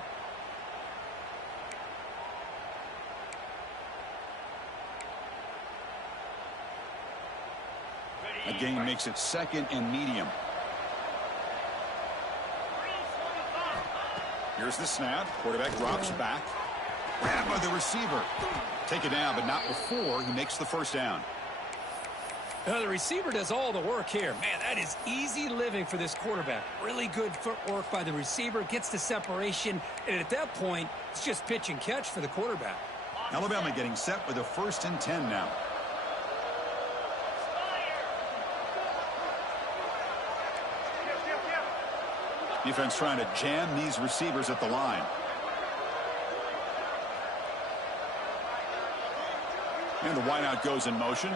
A gain makes it second and medium. Here's the snap. Quarterback drops back. Grabbed by the receiver. Take it down, but not before he makes the first down. The receiver does all the work here. Man, that is easy living for this quarterback. Really good footwork by the receiver. Gets the separation. And at that point, it's just pitch and catch for the quarterback. Alabama getting set with a 1st and 10 now. Defense trying to jam these receivers at the line. And the wideout goes in motion.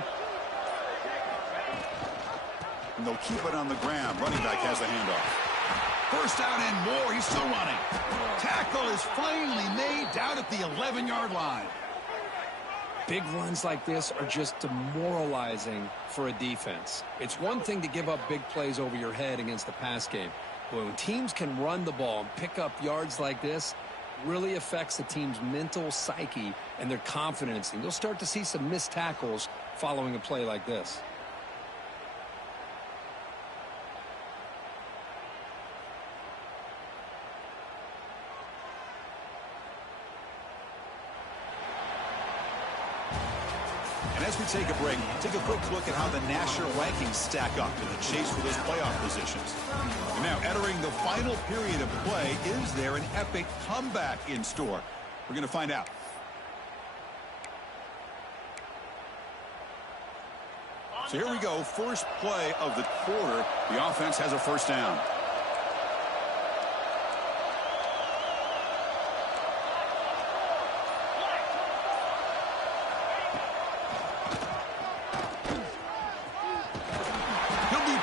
And they'll keep it on the ground. Running back has the handoff. First down and more. He's still running. Tackle is finally made down at the 11-yard line. Big runs like this are just demoralizing for a defense. It's one thing to give up big plays over your head against the pass game. But when teams can run the ball and pick up yards like this, really affects the team's mental psyche and their confidence. And you'll start to see some missed tackles following a play like this. And as we take a break, take a quick look at how the national rankings stack up in the chase for those playoff positions. And now, entering the final period of play, is there an epic comeback in store? We're going to find out. So here we go, first play of the quarter. The offense has a first down.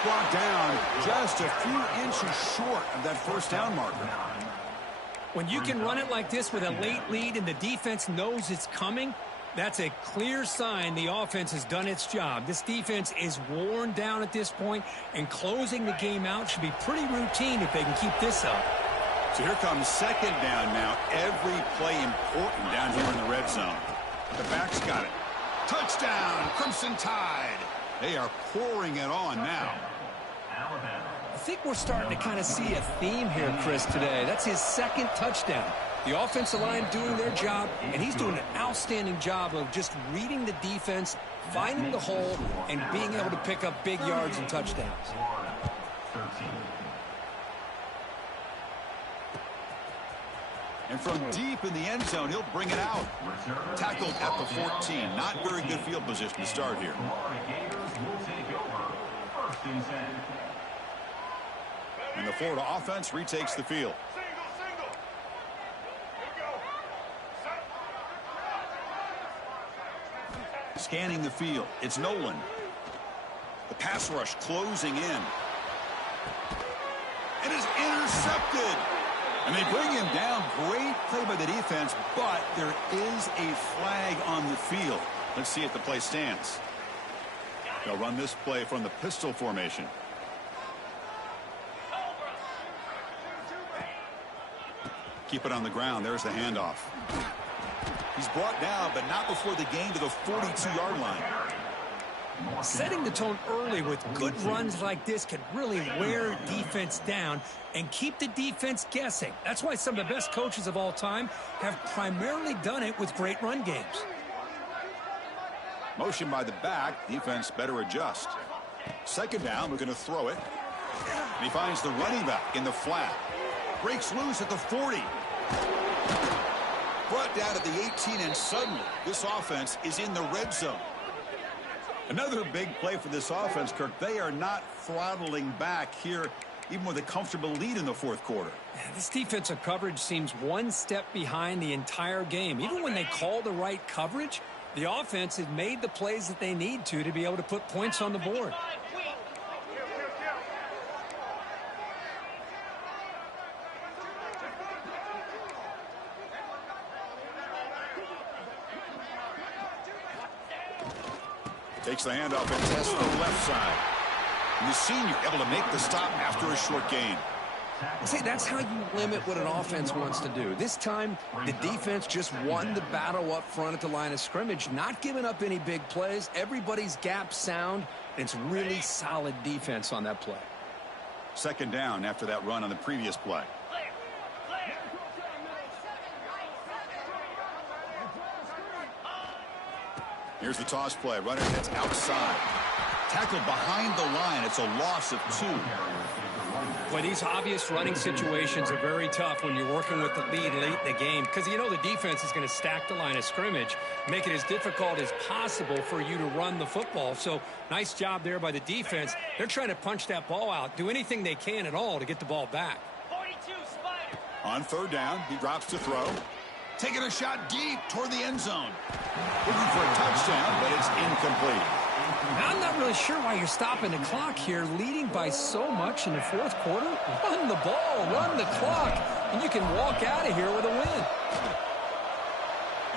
Brought down just a few inches short of that first down marker. When you can run it like this with a late lead and the defense knows it's coming, that's a clear sign the offense has done its job. This defense is worn down at this point, and closing the game out should be pretty routine if they can keep this up. So here comes second down now. Every play important down here in the red zone. The back's got it. Touchdown, Crimson Tide. They are pouring it on now. I think we're starting to kind of see a theme here, Chris, today. That's his second touchdown. The offensive line doing their job, and he's doing an outstanding job of just reading the defense, finding the hole, and being able to pick up big yards and touchdowns. And from deep in the end zone, he'll bring it out. Tackled at the 14. Not very good field position to start here. Gators will take over. First and 10. And the Florida offense retakes the field. Single. Here we go. Set. Scanning the field, it's Nolan. The pass rush closing in. It is intercepted. And they bring him down. Great play by the defense, but there is a flag on the field. Let's see if the play stands. They'll run this play from the pistol formation. Keep it on the ground. There's the handoff. He's brought down, but not before the gain to the 42-yard line. Setting the tone early with good runs like this can really wear defense down and keep the defense guessing. That's why some of the best coaches of all time have primarily done it with great run games. Motion by the back. Defense better adjust. Second down, we're going to throw it. And he finds the running back in the flat. Breaks loose at the 40. Brought down at the 18, and suddenly this offense is in the red zone. Another big play for this offense, Kirk. They are not throttling back here, even with a comfortable lead in the fourth quarter. This defensive coverage seems one step behind the entire game. Even when they call the right coverage, the offense has made the plays that they need to be able to put points on the board. Takes the handoff and tests the left side. And the senior able to make the stop after a short gain. See, that's how you limit what an offense wants to do. This time, the defense just won the battle up front at the line of scrimmage, not giving up any big plays. Everybody's gap sound, and it's really solid defense on that play. Second down after that run on the previous play. Here's the toss play. Runner heads outside. Tackled behind the line. It's a loss of 2. Well, these obvious running situations are very tough when you're working with the lead late in the game, because you know the defense is going to stack the line of scrimmage, make it as difficult as possible for you to run the football. So nice job there by the defense. They're trying to punch that ball out, do anything they can at all to get the ball back. 42 Spider. On third down, he drops to throw. Taking a shot deep toward the end zone. Looking for a touchdown, but it's incomplete. I'm not really sure why you're stopping the clock here, leading by so much in the fourth quarter. Run the ball, run the clock, and you can walk out of here with a win.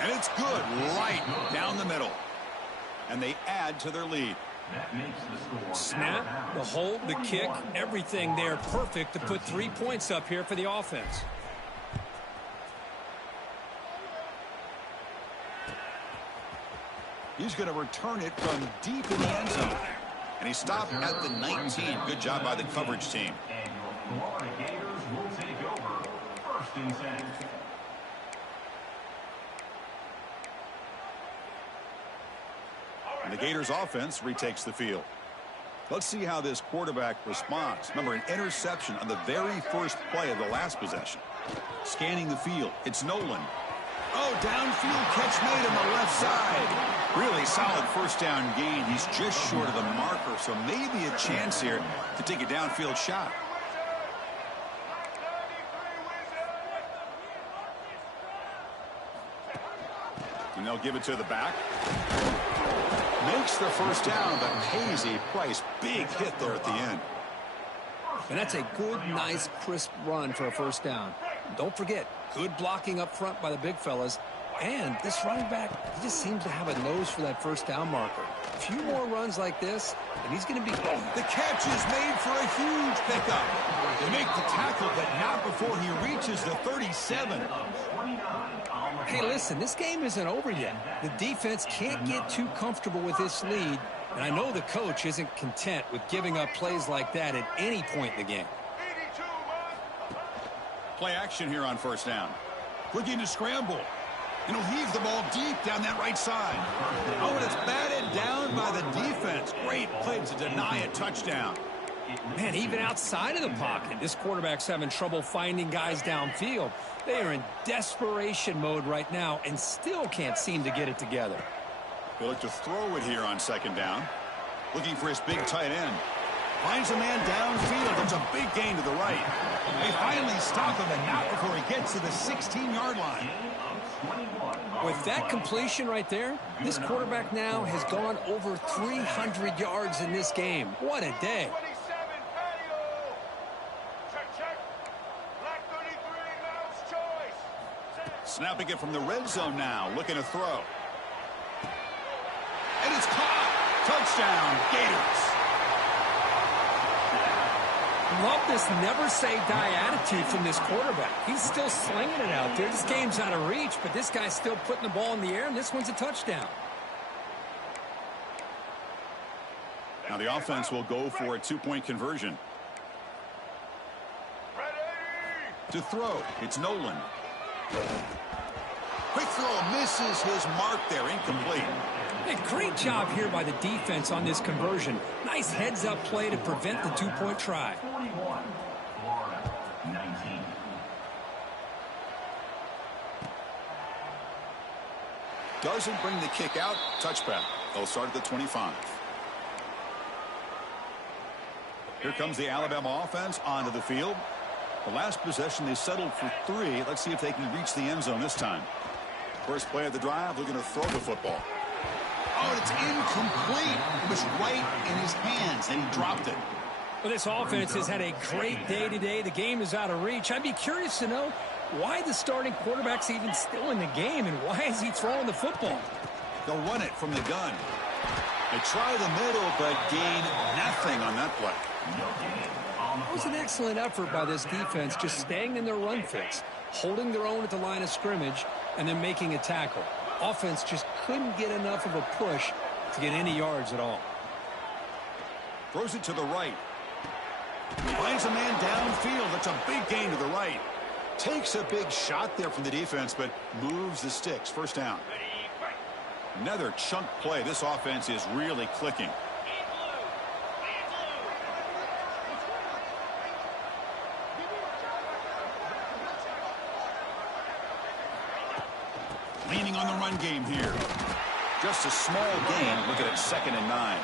And it's good right down the middle. And they add to their lead. That makes the score. Snap, the hold, the kick, everything there perfect to put 3 points up here for the offense. He's going to return it from deep in the end zone. And he stopped at the 19. Good job by the coverage team. And your Florida Gators will take over. 1st and 10. And the Gators offense retakes the field. Let's see how this quarterback responds. Remember, an interception on the very first play of the last possession. Scanning the field. It's Nolan. Oh, downfield catch made on the left side. Really solid first down gain. He's just short of the marker, so maybe a chance here to take a downfield shot. And they'll give it to the back. Makes the first down, but pays a price. Big hit there at the end. And that's a good, nice, crisp run for a first down. Don't forget, good blocking up front by the big fellas. And this running back, he just seems to have a nose for that first down marker. A few more runs like this, and he's going to be... The catch is made for a huge pickup. They make the tackle, but not before he reaches the 37. Hey, listen, this game isn't over yet. The defense can't get too comfortable with this lead, and I know the coach isn't content with giving up plays like that at any point in the game. Play action here on first down. Looking to scramble. And he'll heave the ball deep down that right side. Oh, and it's batted down by the defense. Great play to deny a touchdown. Man, even outside of the pocket, this quarterback's having trouble finding guys downfield. They are in desperation mode right now and still can't seem to get it together. He'll look to throw it here on second down. Looking for his big tight end. Finds a man downfield. It's a big gain to the right. They finally stop him, and not before he gets to the 16-yard line. With that completion right there, this quarterback now has gone over 300 yards in this game. What a day. Snapping it from the red zone now, looking to throw. And it's caught. Touchdown, Gators. Love this never-say-die attitude from this quarterback. He's still slinging it out there. This game's out of reach, but this guy's still putting the ball in the air, and this one's a touchdown. Now the offense will go for a two-point conversion. To throw, it's Nolan. Quick throw, misses his mark there, incomplete. A great job here by the defense on this conversion. Nice heads-up play to prevent the two-point try. 41, Florida, 19. Doesn't bring the kick out. Touchback. They'll start at the 25. Here comes the Alabama offense onto the field. The last possession, they settled for 3. Let's see if they can reach the end zone this time. First play of the drive, looking to throw the football. Oh, it's incomplete. It was right in his hands, and he dropped it. Well, this offense has had a great day today. The game is out of reach. I'd be curious to know why the starting quarterback's even still in the game, and why is he throwing the football? They'll run it from the gun. They try the middle, but gain nothing on that play. It was an excellent effort by this defense, just staying in their run fix, holding their own at the line of scrimmage, and then making a tackle. Offense just couldn't get enough of a push to get any yards at all. Throws it to the right. Finds a man downfield. That's a big gain to the right. Takes a big shot there from the defense, but moves the sticks. First down. Another chunk play. This offense is really clicking. Leaning on the run game here. Just a small gain. Looking at 2nd and 9.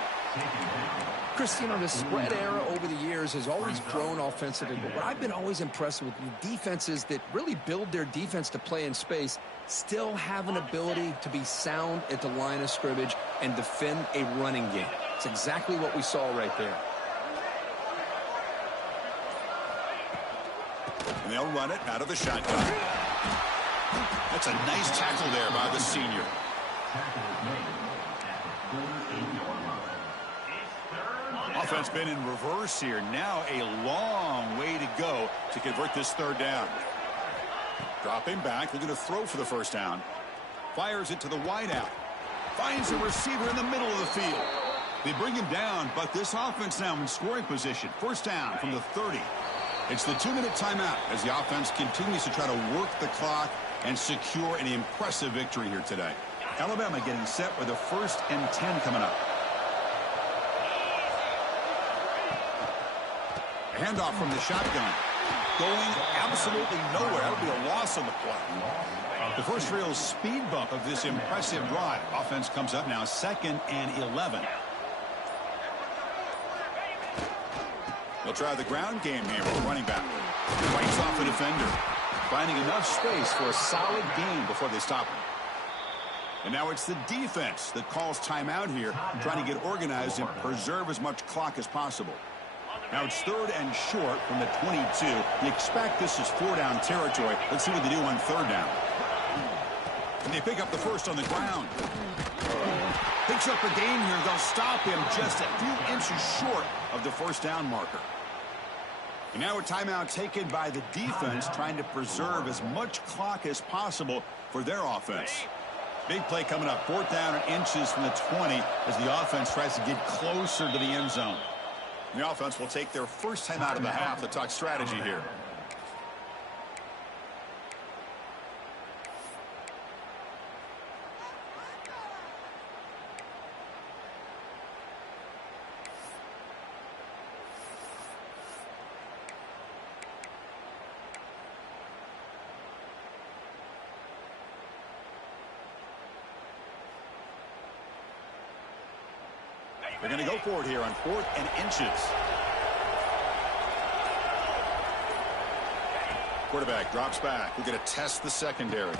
Chris, you know, the spread era over the years has always grown offensively, but what I've been always impressed with defenses that really build their defense to play in space still have an ability to be sound at the line of scrimmage and defend a running game. It's exactly what we saw right there. And they'll run it out of the shotgun. That's a nice tackle there by the senior. Tackle is made at the 38-yard line. It's 3rd down. Offense been in reverse here. Now a long way to go to convert this 3rd down. Dropping back, looking to throw for the 1st down. Fires it to the wideout. Finds a receiver in the middle of the field. They bring him down, but this offense now in scoring position. 1st down from the 30. It's the 2-minute timeout as the offense continues to try to work the clock and secure an impressive victory here today. Alabama getting set with a 1st and 10 coming up. A handoff from the shotgun. Going absolutely nowhere. That would be a loss on the play. The first real speed bump of this impressive drive. Offense comes up now 2nd and 11. They'll try the ground game here with the running back. Fights off the defender. Finding enough space for a solid gain before they stop him. And now it's the defense that calls timeout here, trying to get organized and preserve as much clock as possible. Now it's 3rd and short from the 22. You expect this is 4-down territory. Let's see what they do on 3rd down. And they pick up the 1st on the ground. Picks up a gain here. They'll stop him just a few inches short of the 1st down marker. And now a timeout taken by the defense, trying to preserve as much clock as possible for their offense. Big play coming up. 4th down and inches from the 20 as the offense tries to get closer to the end zone. The offense will take their 1st time out of the half to talk strategy here. They're going to go for it here on 4th and inches. Quarterback drops back. We're going to test the secondary.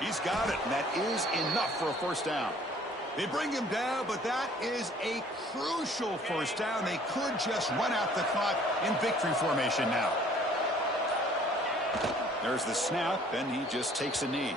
He's got it, and that is enough for a 1st down. They bring him down, but that is a crucial 1st down. They could just run out the clock in victory formation now. There's the snap, and he just takes a knee.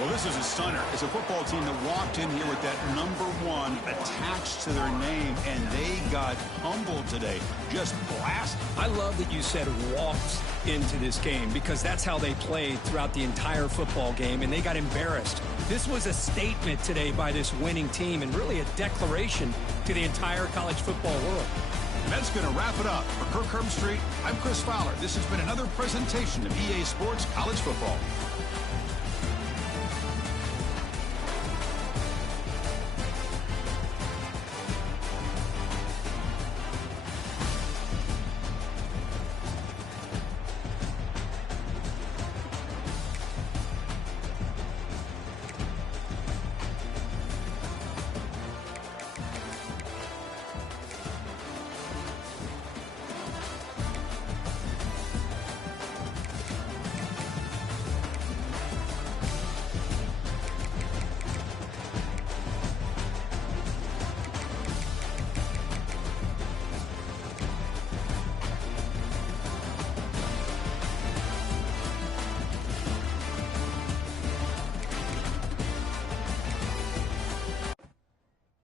Well, this is a stunner. It's a football team that walked in here with that #1 attached to their name, and they got humbled today. Just blasted. I love that you said walked into this game, because that's how they played throughout the entire football game, and they got embarrassed. This was a statement today by this winning team, and really a declaration to the entire college football world. And that's going to wrap it up. For Kirk Herbstreit, I'm Chris Fowler. This has been another presentation of EA Sports College Football.